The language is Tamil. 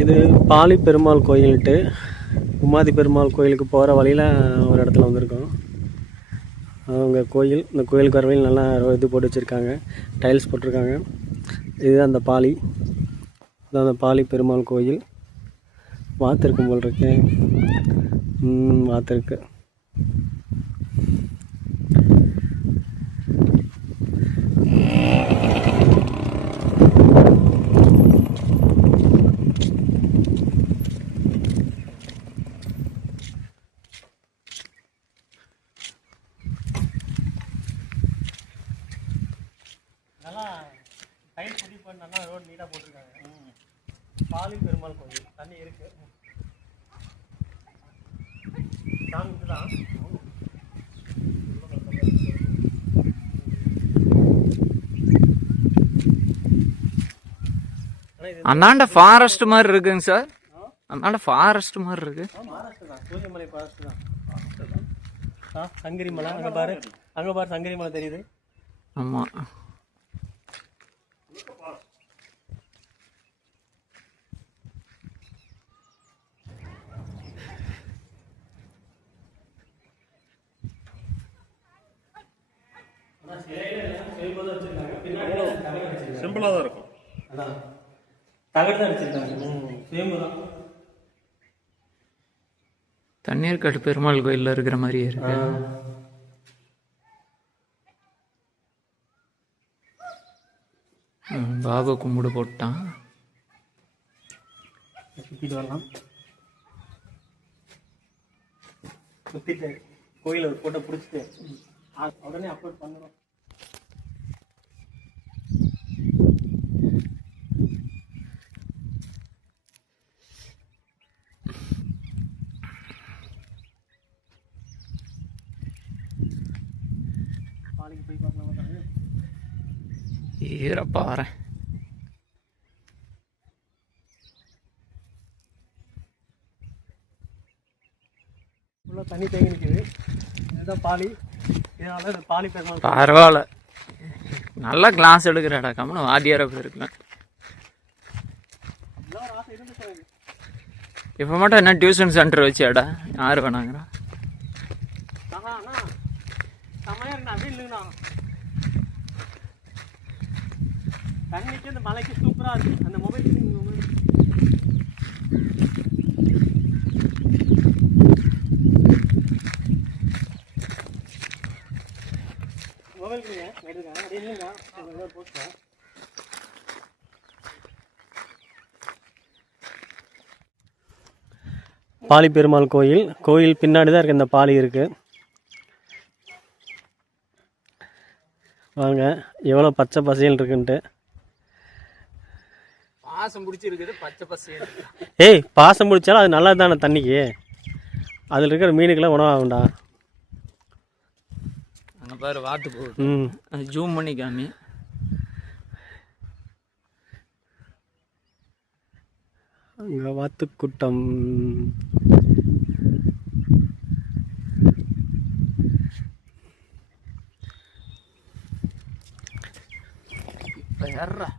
இது பாலி பெருமாள் கோயில்ட்டு. உமாதி பெருமாள் கோயிலுக்கு போகிற வழியில் ஒரு இடத்துல வந்திருக்கோம். அவங்க கோயில் இந்த கோயிலுக்கு வர வழியில் நல்லா இது போட்டு வச்சுருக்காங்க. டைல்ஸ் போட்டிருக்காங்க. இதுதான் அந்த பாலி. இதுதான் அந்த பாலி பெருமாள் கோயில். வாத்திருக்கும் போல் இருக்கு. வாத்திருக்கு. நல்லா டைல் புடி பண்ணி நல்லா ரோடு நீட்டாக போட்டிருக்காங்க. பாலி பெருமாள் கோயில். தண்ணி இருக்கு. சாமி இது அந்தாண்ட ஃபாரஸ்ட் மாதிரி இருக்குங்க சார். அந்தாண்ட ஃபாரஸ்ட் மாதிரி இருக்கு. தான். சூரியமலை ஃபாரஸ்ட் தான். ஆ சங்கரி மலை அங்கே பாரு. அங்கே பாரு சங்கரி மலை தெரியுது. ஆமா. சிம்பிளாக தான் இருக்கும். அதான். தகடு தான் அடிச்சிருக்காங்க சேம்பு தான். தண்ணீர்காட்டு பெருமாள் கோயில்ல இருக்கிற மாதிரியே இருக்கு. பாபா கும்பிடு போட்டான். சுற்றிட்டு வரலாம். சுற்றிட்டு கோயில ஒரு ஃபோட்டோ பிடிச்சிட்டு. உடனே அப்லோட் போய் பார்க்கலாம் ஈரப்பாறை ஃபுல்லாக தண்ணி தேங்கி நிற்குது இதுதான் பாலி. பரவாயில்ல. நல்லா கிளாஸ் எடுக்கிறடா கம்முன்னு வாத்தியார போயிருக்கலாம் இப்போ மட்டும் என்ன டியூஷன் சென்டர் வச்சியாடா? யார் இல்லைங்கண்ணா தண்ணிக்கு அந்த மலைக்கு சூப்பரா இருக்கு. அந்த மொபைல் மொபைல் எடுங்க. அப்படியே இல்லைங்க போஸ்டா பாலி பெருமாள் கோயில். கோயில் பின்னாடி தான் இருக்கு. இந்த பாலி இருக்கு. வாங்க. எவ்வளோ பச்சை பசையில் இருக்குன்ட்டு. பாசம் பிடிச்சிருக்குது. பச்சை பசையா ஏய் பாசம் பிடிச்சாலும் அது நல்லது தானே தண்ணிக்கு. அதில் இருக்கிற மீனுக்கெல்லாம் உணவாகும்டா. அங்கே பாரு வாத்து போகுது. அது ஜூம் பண்ணி காமி. அங்கே வாத்து கூட்டம். இப்போ ஏறா